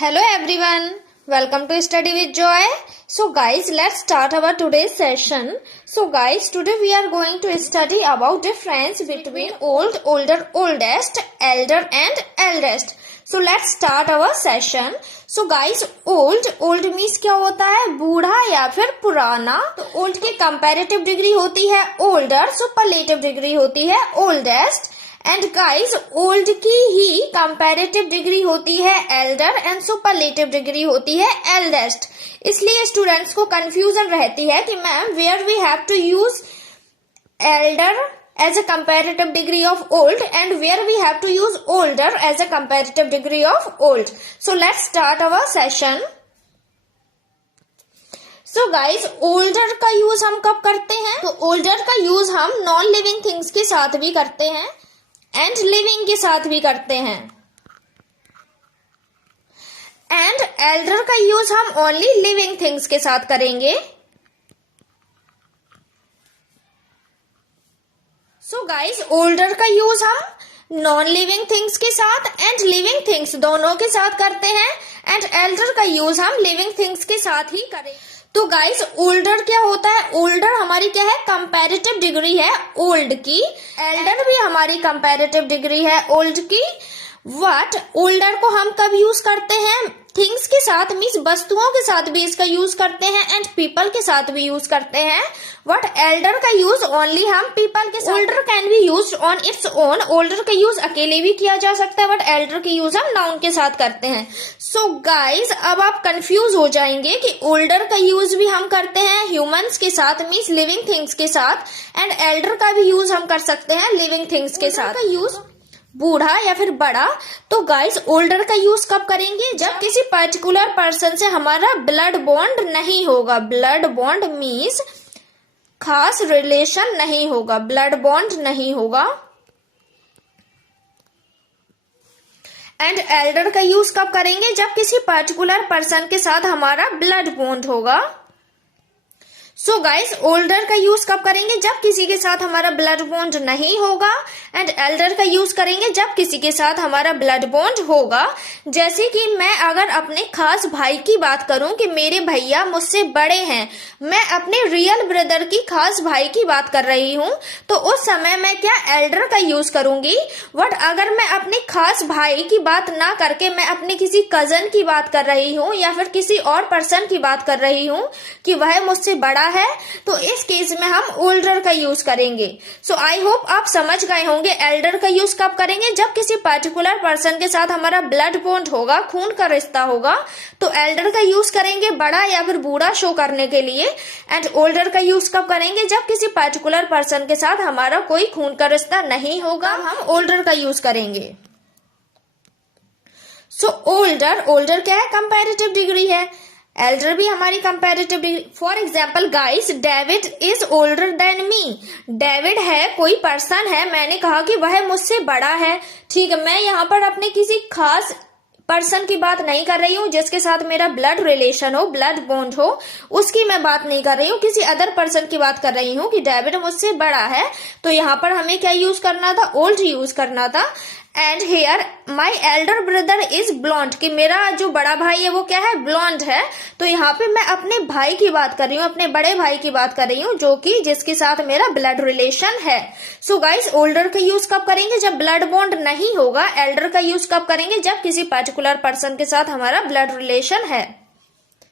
Hello everyone, welcome to Study with Joy. So guys, let's start our today's session. So guys, today we are going to study about difference between old, older, oldest, elder and eldest. So let's start our session. So guys, old means क्या होता है? बूढ़ा या फिर पुराना. तो old की comparative degree होती है older, superlative degree होती है oldest. एंड गाइज ओल्ड की ही कंपैरेटिव डिग्री होती है एल्डर एंड सुपरलेटिव डिग्री होती है एल्डेस्ट. इसलिए स्टूडेंट्स को कंफ्यूजन रहती है कि ma'am where we have to use elder as a comparative degree of old and where we have to use older as a comparative degree of old. So let's start our session. So guys older का use हम कब करते हैं? तो older का use हम non living things के साथ भी करते हैं एंड लिविंग के साथ भी करते हैं. एंड एल्डर का यूज हम ओनली लिविंग थिंग्स के साथ करेंगे. सो गाइज ओल्डर का यूज हम नॉन लिविंग थिंग्स के साथ एंड लिविंग थिंग्स दोनों के साथ करते हैं एंड एल्डर का यूज हम लिविंग थिंग्स के साथ ही करें. तो गाइस ओल्डर क्या होता है? ओल्डर हमारी क्या है? कंपैरेटिव डिग्री है ओल्ड की. एल्डर भी हमारी कंपैरेटिव डिग्री है ओल्ड की. व्हाट ओल्डर को हम कब यूज करते हैं? थिंग्स के साथ मीन्स वस्तुओं के साथ भी इसका यूज करते हैं एंड पीपल के साथ भी यूज करते हैं. व्हाट एल्डर का यूज ओनली हम पीपल के साथ. Older can be use on its own. Older का यूज अकेले भी किया जा सकता है बट एल्डर का यूज हम नाउन के साथ करते हैं. सो गाइज अब आप कंफ्यूज हो जाएंगे कि ओल्डर का यूज भी हम करते हैं ह्यूमंस के साथ मीन्स लिविंग थिंग्स के साथ एंड एल्डर का भी यूज हम कर सकते हैं लिविंग थिंग्स के साथ. का यूज बूढ़ा या फिर बड़ा. तो गाइस ओल्डर का यूज कब करेंगे? जब किसी पर्टिकुलर पर्सन से हमारा ब्लड बॉन्ड नहीं होगा. ब्लड बॉन्ड मीन्स खास रिलेशन नहीं होगा, ब्लड बॉन्ड नहीं होगा. एंड एल्डर का यूज कब करेंगे? जब किसी पर्टिकुलर पर्सन के साथ हमारा ब्लड बॉन्ड होगा. सो गाइस ओल्डर का यूज कब करेंगे? जब किसी के साथ हमारा ब्लड बॉन्ड नहीं होगा एंड एल्डर का यूज करेंगे जब किसी के साथ हमारा ब्लड बॉन्ड होगा. जैसे कि मैं अगर अपने खास भाई की बात करूं कि मेरे भैया मुझसे बड़े हैं, मैं अपने रियल ब्रदर की खास भाई की बात कर रही हूं, तो उस समय मैं क्या एल्डर का यूज करूंगी. बट अगर मैं अपने खास भाई की बात ना करके मैं अपने किसी कजन की बात कर रही हूं या फिर किसी और पर्सन की बात कर रही हूं कि वह मुझसे बड़ा है, तो इस केस में हम ओल्डर का यूज करेंगे. सो आई होप आप समझ गए होंगे एल्डर का यूज कब करेंगे? जब किसी पर्टिकुलर पर्सन के साथ हमारा ब्लड बॉन्ड होगा, खून का रिश्ता होगा, तो एल्डर का यूज करेंगे बड़ा या फिर बूढ़ा शो करने के लिए. एंड ओल्डर का यूज कब करेंगे? जब किसी पर्टिकुलर पर्सन के साथ हमारा कोई खून का रिश्ता नहीं होगा, हम ओल्डर का यूज करेंगे. सो ओल्डर क्या है? कंपैरेटिव डिग्री है. एल्डर भी हमारी comparative degree. For example guys David is older than me. David है, कोई पर्सन है, मैंने कहा कि वह मुझसे बड़ा है. ठीक है, मैं यहाँ पर अपने किसी खास पर्सन की बात नहीं कर रही हूँ जिसके साथ मेरा ब्लड रिलेशन हो, ब्लड बॉन्ड हो, उसकी मैं बात नहीं कर रही हूँ. किसी अदर पर्सन की बात कर रही हूँ कि डेविड मुझसे बड़ा है. तो यहाँ पर हमें क्या यूज करना था? ओल्ड यूज करना था. And here my elder brother is blond, कि मेरा जो बड़ा भाई है वो क्या है? ब्लॉन्ड है. तो यहाँ पे मैं अपने भाई की बात कर रही हूँ, अपने बड़े भाई की बात कर रही हूँ जो कि जिसके साथ मेरा ब्लड रिलेशन है. सो गाइस ओल्डर का यूज कब करेंगे? जब ब्लड बॉन्ड नहीं होगा. एल्डर का यूज कब करेंगे? जब किसी पर्टिकुलर पर्सन के साथ हमारा ब्लड रिलेशन है.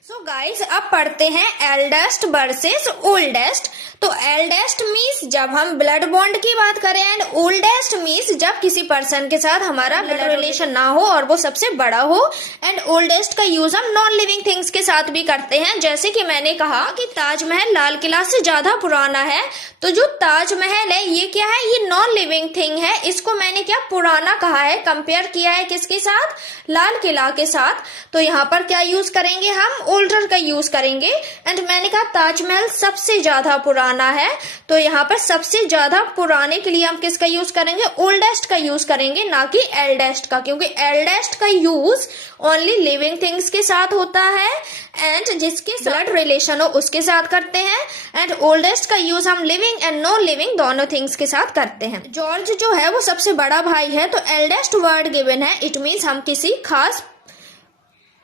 सो गाइस अब पढ़ते हैं एल्डेस्ट वर्सेस ओल्डेस्ट. तो एल्डेस्ट मीन्स जब हम ब्लड बॉन्ड की बात करें एंड ओल्डेस्ट मीन्स जब किसी पर्सन के साथ हमारा ब्लड रिलेशन ना हो और वो सबसे बड़ा हो. एंड ओल्डेस्ट का यूज हम नॉन लिविंग थिंग्स के साथ भी करते हैं. जैसे कि मैंने कहा कि ताजमहल लाल किला से ज्यादा पुराना है, तो जो ताजमहल है ये क्या है? ये नॉन लिविंग थिंग है. इसको मैंने क्या पुराना कहा है, कंपेयर किया है किसके साथ? लाल किला के साथ. तो यहाँ पर क्या यूज करेंगे? हम ओल्डर का यूज करेंगे. एंड मैंने कहा ताजमहल सबसे ज्यादा पुराना है, तो यहाँ पर सबसे ज्यादा पुराने के लिए हम किसका यूज करेंगे? ओल्डेस्ट का यूज करेंगे, ना कि एल्डेस्ट का, क्योंकि एल्डेस्ट का यूज ओनली लिविंग थिंग्स के साथ होता है एंड जिसके ब्लड रिलेशन हो उसके साथ करते हैं. एंड ओल्डेस्ट का यूज हम लिविंग एंड नॉन लिविंग दोनों थिंग्स के साथ करते हैं. जॉर्ज जो है वो सबसे बड़ा भाई है, तो एल्डेस्ट वर्ड गिवन है. इट मीन्स हम किसी खास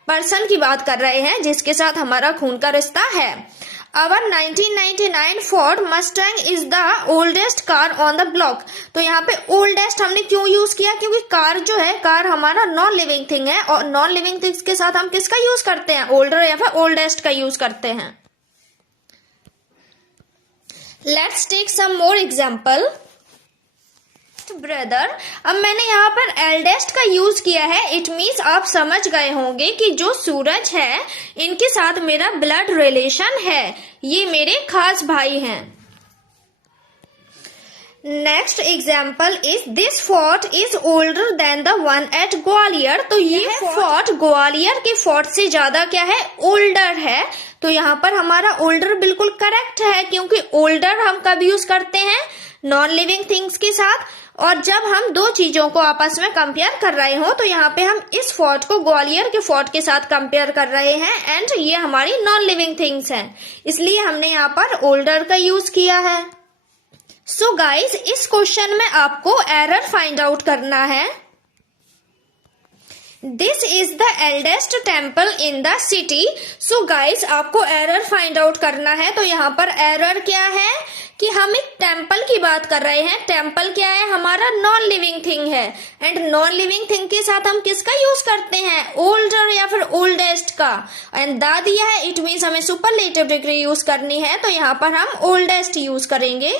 पर्सन की बात कर रहे हैं जिसके साथ हमारा खून का रिश्ता है। Our 1999 Ford Mustang is the oldest car on the block। तो यहाँ पे oldest हमने क्यों यूज किया, क्योंकि कार जो है, कार हमारा नॉन लिविंग थिंग है और नॉन लिविंग थिंग्स के साथ हम किसका यूज करते हैं, ओल्डर या फिर ओल्डेस्ट का यूज करते हैं। Let's take some more example। Brother, अब मैंने यहाँ पर एल्डेस्ट का यूज किया है। इट मीन्स आप समझ गए होंगे कि जो सूरज है इनके साथ मेरा ब्लड रिलेशन है, ये मेरे खास भाई हैं। Next example is this fort is older than the one at Gwalior. तो ये फोर्ट ग्वालियर के फोर्ट से ज्यादा क्या है, ओल्डर है। तो यहाँ पर हमारा ओल्डर बिल्कुल करेक्ट है, क्योंकि ओल्डर हम कब यूज करते हैं, नॉन लिविंग थिंग्स के साथ। और जब हम दो चीजों को आपस में कंपेयर कर रहे हो तो यहाँ पे हम इस फोर्ट को ग्वालियर के फोर्ट के साथ कंपेयर कर रहे हैं एंड ये हमारी नॉन लिविंग थिंग्स हैं, इसलिए हमने यहाँ पर ओल्डर का यूज किया है। सो गाइस, इस क्वेश्चन में आपको एरर फाइंड आउट करना है। This is the eldest temple in the city. So guys, आपको एरर फाइंड आउट करना है। तो यहाँ पर एरर क्या है कि हम एक टेम्पल की बात कर रहे हैं। टेम्पल क्या है, हमारा नॉन लिविंग थिंग है एंड नॉन लिविंग थिंग के साथ हम किसका यूज करते हैं, ओल्डर या फिर ओल्डेस्ट का। एंड दा दिया है, इट मीन्स हमें सुपरलेटिव डिग्री यूज करनी है, तो यहाँ पर हम ओल्डेस्ट यूज करेंगे।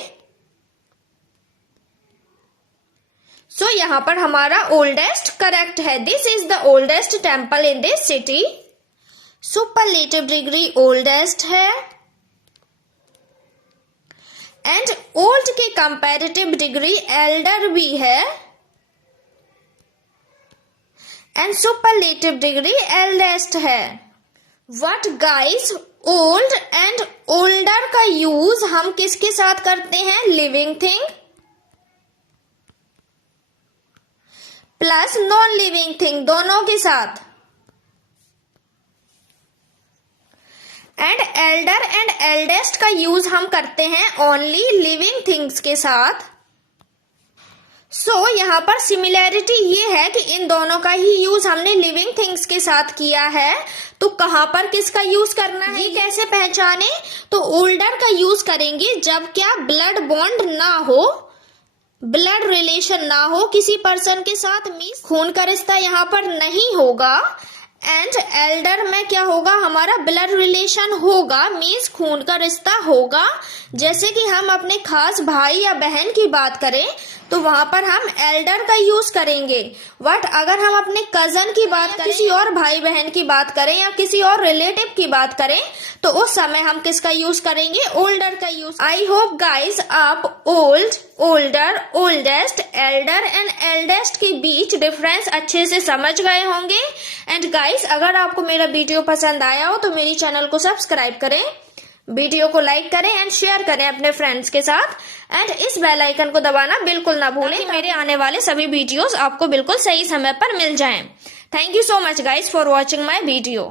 सो यहाँ पर हमारा ओल्डेस्ट करेक्ट है। This is the oldest temple in this city. Superlative degree oldest है एंड ओल्ड के कंपैरेटिव डिग्री एल्डर भी है एंड सुपरलेटिव डिग्री एल्डेस्ट है। What guys, old and older का यूज हम किसके साथ करते हैं, living thing plus non living thing, दोनों के साथ। एंड एल्डर एंड एल्डेस्ट का यूज हम करते हैं ओनली लिविंग थिंग्स के साथ। सो यहाँ पर सिमिलैरिटी ये है कि इन दोनों का ही यूज हमने लिविंग थिंग्स के साथ किया है। तो कहाँ पर किसका यूज करना है, ये कैसे पहचाने, तो ओल्डर का यूज करेंगे जब क्या ब्लड बॉन्ड ना हो, ब्लड रिलेशन ना हो किसी पर्सन के साथ, मीन्स खून का रिश्ता यहाँ पर नहीं होगा। एंड एल्डर में क्या होगा, हमारा ब्लड रिलेशन होगा, मीन्स खून का रिश्ता होगा। जैसे कि हम अपने खास भाई या बहन की बात करें तो वहां पर हम एल्डर का यूज करेंगे। बट अगर हम अपने कजन की बात करें, किसी और भाई बहन की बात करें या किसी और रिलेटिव की बात करें तो उस समय हम किसका यूज करेंगे, ओल्डर का यूज। आई होप गाइज आप old, older, oldest, Elder and eldest के बीच डिफरेंस अच्छे से समझ गए होंगे। एंड गाइज, अगर आपको मेरा वीडियो पसंद आया हो तो मेरी चैनल को सब्सक्राइब करें, वीडियो को लाइक करें एंड शेयर करें अपने फ्रेंड्स के साथ एंड इस बेल आइकन को दबाना बिल्कुल ना भूलें कि मेरे आने वाले सभी वीडियोस आपको बिल्कुल सही समय पर मिल जाएं। Thank you so much guys for watching my video.